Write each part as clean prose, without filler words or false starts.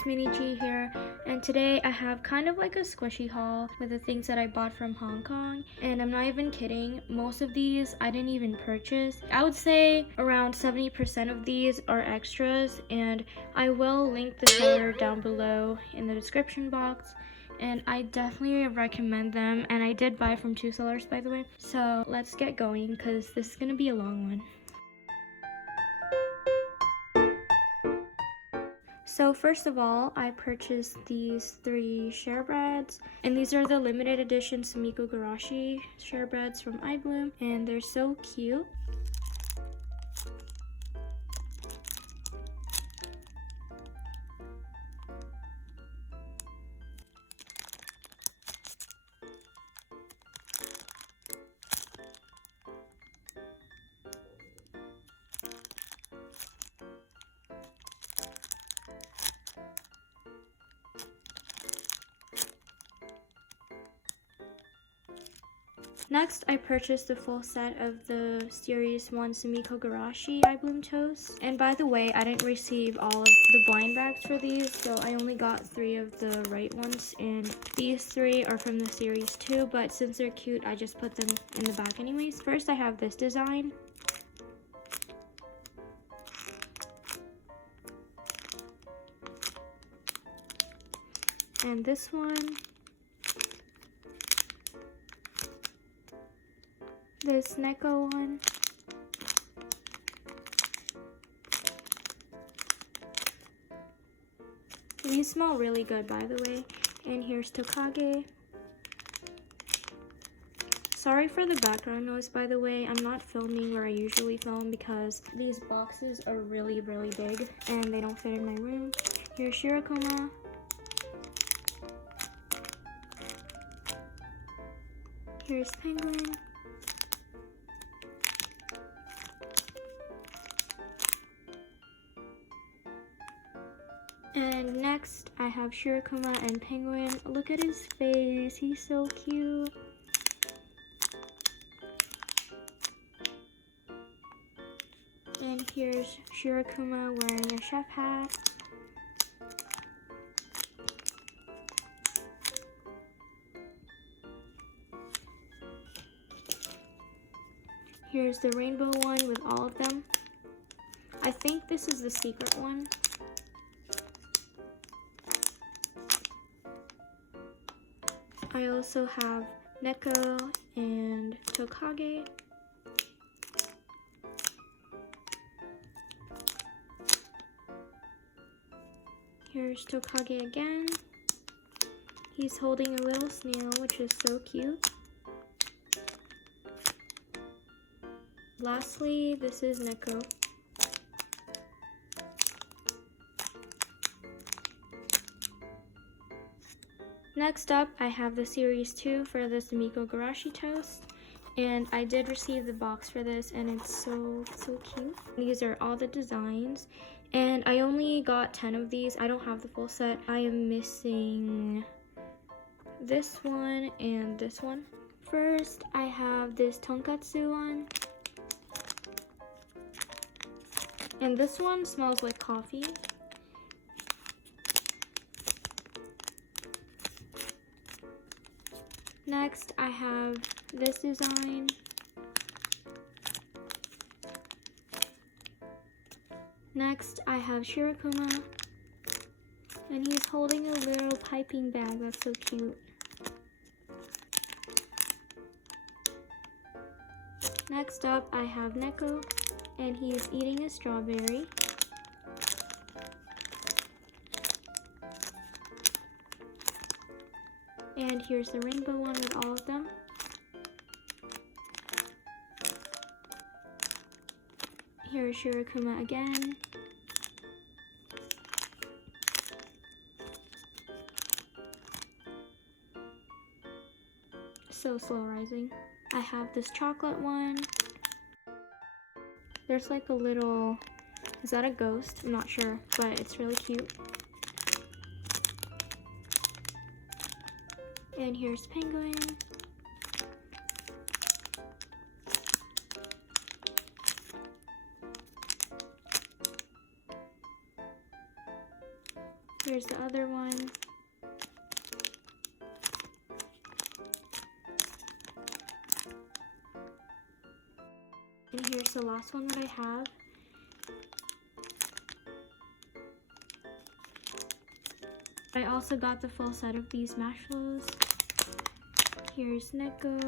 it's Mini G here, and today I have kind of like a squishy haul with the things that I bought from Hong Kong. And I'm not even kidding, most of these I didn't even purchase. I would say around 70% of these are extras, and I will link the seller down below in the description box. And I definitely recommend them, and I did buy from 2 sellers, by the way. So let's get going because this is gonna be a long one. So first of all, I purchased these 3 sharebreads, and these are the limited edition Sumikko Gurashi sharebreads from IBLOOM, and they're so cute. Next, I purchased the full set of the Series 1 Sumikko Gurashi IBLOOM toast. And by the way, I didn't receive all of the blind bags for these, so I only got 3 of the right ones. And these 3 are from the Series 2, but since they're cute, I just put them in the back anyways. First, I have this design. And this one. This Neko one. These smell really good, by the way. And here's Tokage. Sorry for the background noise, by the way. I'm not filming where I usually film because these boxes are really big and they don't fit in my room. Here's Shirokuma. Here's Penguin. And next, I have Shirokuma and Penguin. Look at his face, he's so cute. And here's Shirokuma wearing a chef hat. Here's the rainbow one with all of them. I think this is the secret one. I also have Neko and Tokage. Here's Tokage again. He's holding a little snail, which is so cute. Lastly, this is Neko. Next up, I have the Series 2 for the Sumikko Gurashi toast, and I did receive the box for this, and it's so cute. These are all the designs, and I only got 10 of these. I don't have the full set. I am missing this one and this one. First, I have this tonkatsu one, and this one smells like coffee. Next, I have this design. Next, I have Shirokuma, and he's holding a little piping bag. That's so cute. Next up, I have Neko, and he is eating a strawberry. And here's the rainbow one with all of them. Here's Shirokuma again. So slow rising. I have this chocolate one. There's like a little, is that a ghost? I'm not sure, but it's really cute. And here's Penguin. Here's the other one. And here's the last one that I have. I also got the full set of these marshmallows. Here's Neko,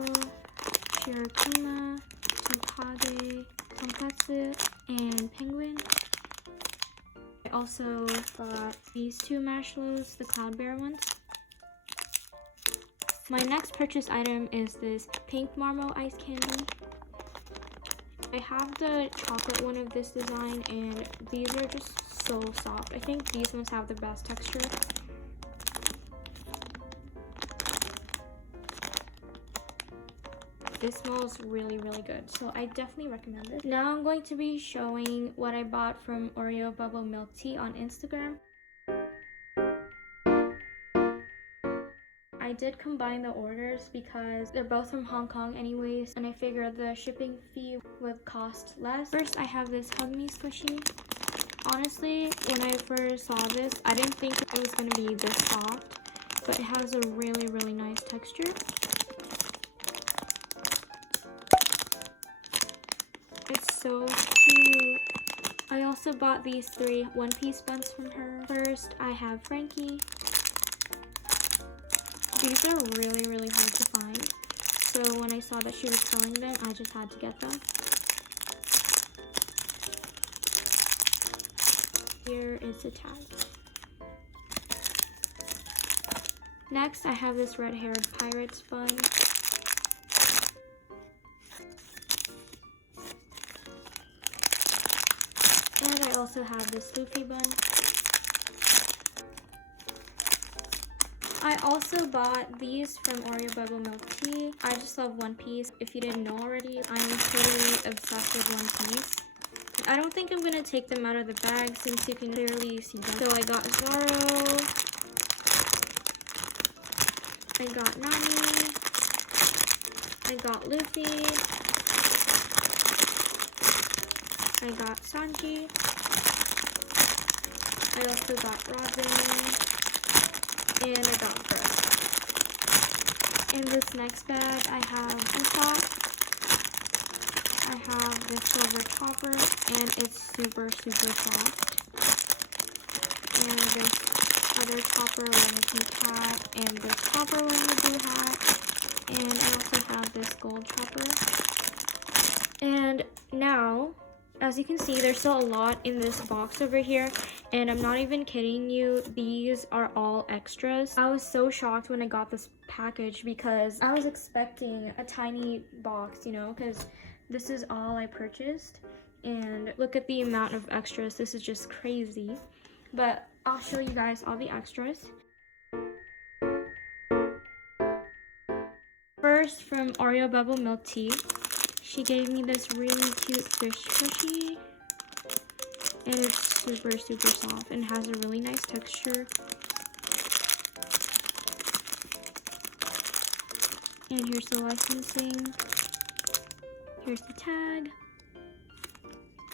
Shirakuma, Tokage, Tonkatsu, and Penguin. I also got these two marshmallows, the Cloud Bear ones. My next purchase item is this pink marble ice candy. I have the chocolate one of this design, and these are just so soft. I think these ones have the best texture. This smells really, really good, so I definitely recommend this. Now I'm going to be showing what I bought from Oreo Bubble Milk Tea on Instagram. I did combine the orders because they're both from Hong Kong anyways, and I figured the shipping fee would cost less. First, I have this Hug Me Squishy. Honestly, when I first saw this, I didn't think it was going to be this soft, but it has a really, really nice texture. It's so cute. I also bought these 3 one-piece buns from her. First, I have Frankie. These are really, really hard to find. So when I saw that she was selling them, I just had to get them. Here is the tag. Next, I have this red-haired pirate's bun. And I also have this Luffy bun. I also bought these from Oreo Bubble Milk Tea. I just love One Piece. If you didn't know already, I'm totally obsessed with One Piece. I don't think I'm going to take them out of the bag since you can clearly see them. So I got Zoro. I got Nami. I got Luffy. I got Sanji. I also got Robin. And I got Brooke. In this next bag, I have Usopp. I have this silver topper, and it's super, super soft. And this other topper wearing a pink hat, and this topper wearing a blue hat. And I also have this gold topper. And now, as you can see, there's still a lot in this box over here. And I'm not even kidding you, these are all extras. I was so shocked when I got this package because I was expecting a tiny box, you know, because this is all I purchased. And look at the amount of extras. This is just crazy. But I'll show you guys all the extras. First, from Oreo Bubble Milk Tea, she gave me this really cute fish squishy. And it's super, super soft and has a really nice texture. And here's the licensing. Here's the tag.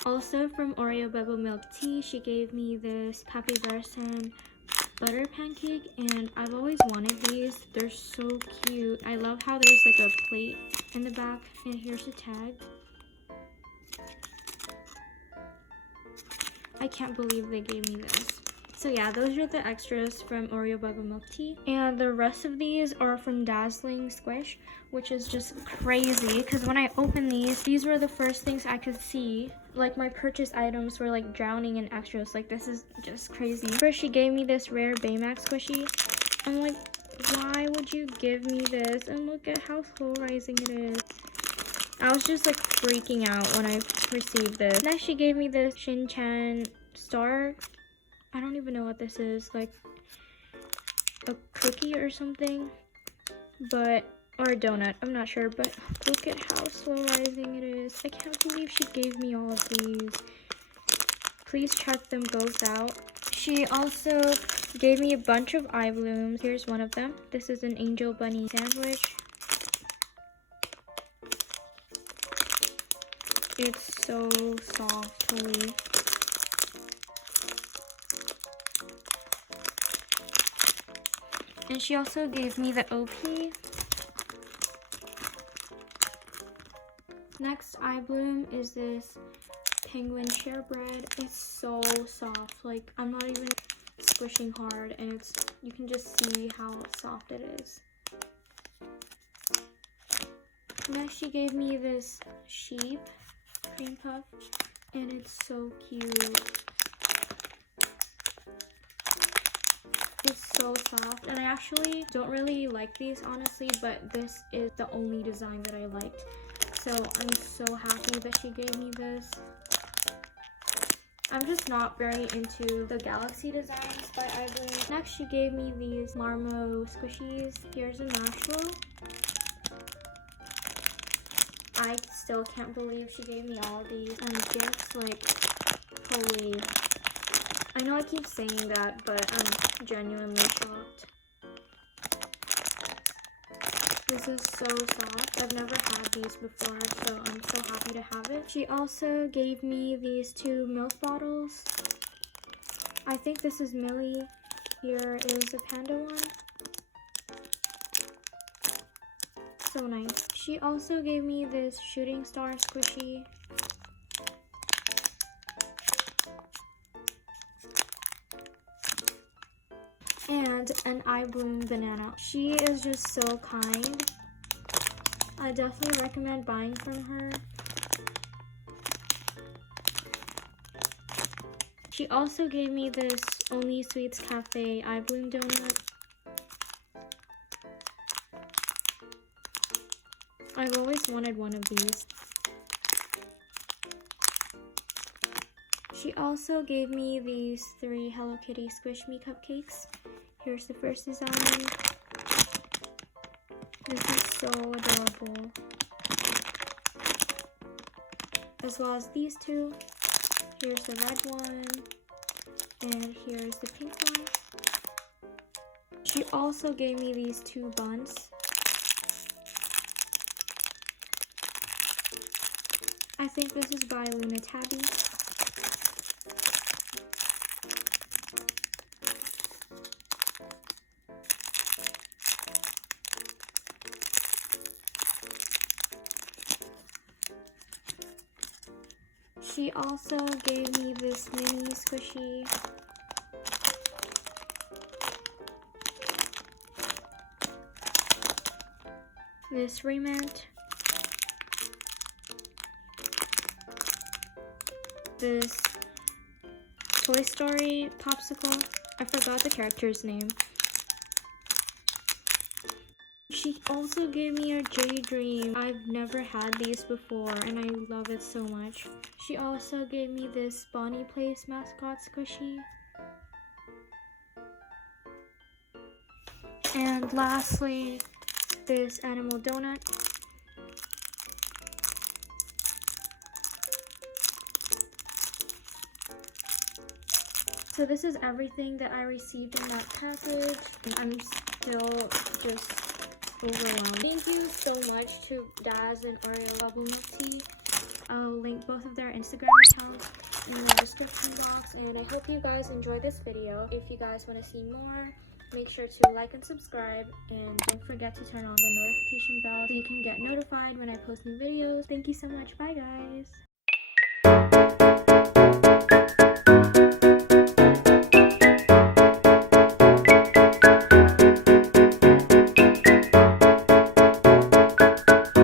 Also from Oreo Bubble Milk Tea, she gave me this Capybaran butter pancake, and I've always wanted these. They're so cute. I love how there's like a plate in the back. And here's the tag. I can't believe they gave me this. So yeah, those are the extras from Oreo Bubble Milk Tea. And the rest of these are from Dazzling Squish, which is just crazy because when I opened these were the first things I could see. Like my purchase items were like drowning in extras. Like this is just crazy. First she gave me this rare Baymax squishy. I'm like, why would you give me this? And look at how slow rising it is. I was just like freaking out when I received this. Next she gave me this Shin-chan star. I don't even know what this is, like a cookie or something, but, or a donut, I'm not sure, but look at how slow rising it is. I can't believe she gave me all of these. Please check them both out. She also gave me a bunch of IBLOOMs. Here's one of them. This is an angel bunny sandwich. It's so soft, holy. And she also gave me the OP. Next IBLOOM is this penguin sharebread. It's so soft. Like, I'm not even squishing hard, and you can just see how soft it is. Next, she gave me this sheep cream puff, and it's so cute. It's so soft, and I actually don't really like these, honestly, but this is the only design that I liked. So I'm so happy that she gave me this. I'm just not very into the galaxy designs by IBLOOM. Next, she gave me these Marmo squishies. Here's a marshmallow. I still can't believe she gave me all these and gifts. Like, holy. I know I keep saying that, but I'm genuinely shocked. This is so soft. I've never had these before, so I'm so happy to have it. She also gave me these 2 milk bottles. I think this is Millie. Here is a panda one. So nice. She also gave me this shooting star squishy. And an IBLOOM banana. She is just so kind. I definitely recommend buying from her. She also gave me this Only Sweets Cafe IBLOOM donut. I've always wanted one of these. She also gave me these 3 Hello Kitty Squish Me cupcakes. Here's the first design. This is so adorable. As well as these 2. Here's the red one. And here's the pink one. She also gave me these 2 buns. I think this is by Luna Tabby. She also gave me this mini squishy. This Rayment. This Toy Story popsicle. I forgot the character's name. She also gave me a J-Dream. I've never had these before and I love it so much. She also gave me this Bonnie Place mascot squishy. And lastly, this animal donut. So this is everything that I received in that package. I'm still just overwhelmed. Thank you so much to Daz and Ariel Bubble Milk Tea. I'll link both of their Instagram accounts in the description box. And I hope you guys enjoyed this video. If you guys want to see more, make sure to like and subscribe. And don't forget to turn on the notification bell so you can get notified when I post new videos. Thank you so much. Bye guys.